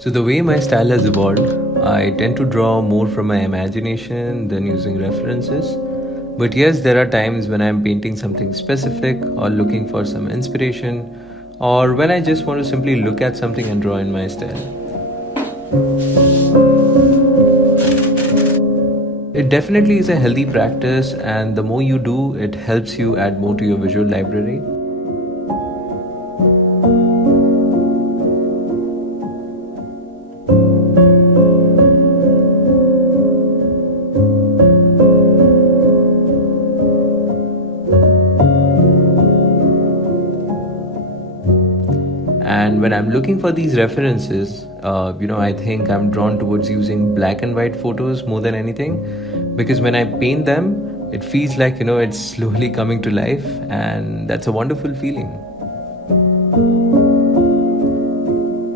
So, the way my style has evolved, I tend to draw more from my imagination than using references. But yes, there are times when I'm painting something specific or looking for some inspiration, or when I just want to simply look at something and draw in my style. It definitely is a healthy practice, and the more you do, it helps you add more to your visual library. And when I'm looking for these references, I think I'm drawn towards using black and white photos more than anything, because when I paint them, it feels like, it's slowly coming to life, and that's a wonderful feeling.